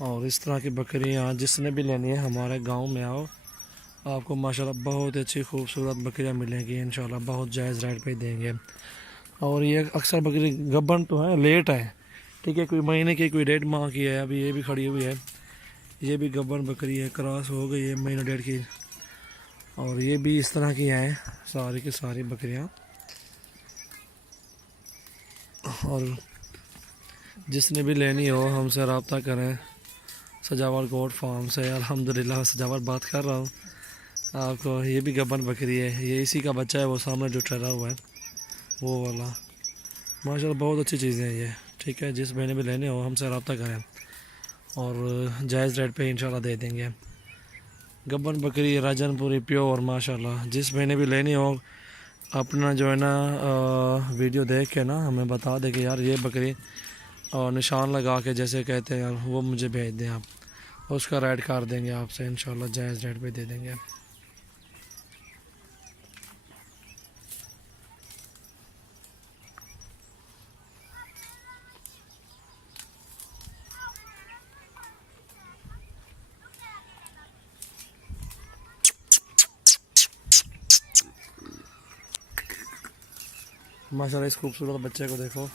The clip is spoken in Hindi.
और इस तरह की बकरियाँ जिसने भी लेनी है हमारे गांव में आओ, आपको माशाल्लाह बहुत अच्छी खूबसूरत बकरियाँ मिलेंगी इंशाल्लाह, बहुत जायज़ रेट पे देंगे। और ये अक्सर बकरी गब्बन तो है, लेट है, ठीक है, कोई महीने की कोई 1.5 माह की है। अभी ये भी खड़ी हुई है, ये भी गब्बन बकरी है, क्रॉस हो गई है महीना 1.5 की। और ये भी इस तरह की हैं सारी की सारी बकरियाँ। और जिसने भी लेनी हो हमसे रब्ता करें, सजावट गोट फार्म से। अल्हम्दुलिल्लाह सजावट बात कर रहा हूँ आपको। ये भी गब्बन बकरी है, ये इसी का बच्चा है, वो सामने जो ठहरा हुआ है वो वाला। माशाल्लाह बहुत अच्छी चीज़ें हैं ये, ठीक है। जिस महीने भी लेने हो हमसे रब्ता करें और जायज़ रेट पे इंशाल्लाह दे देंगे। गब्बन बकरी राजनपुरी प्योर माशाल्लाह, जिस महीने भी लेनी हो अपना जो है ना वीडियो देख के ना हमें बता दे कि यार ये बकरी, और निशान लगा के जैसे कहते हैं यार, वो मुझे भेज दें आप, उसका रेट कर देंगे आपसे इंशाल्लाह, जायज़ रेट पे दे देंगे। माशाल्लाह इस खूबसूरत बच्चे को देखो।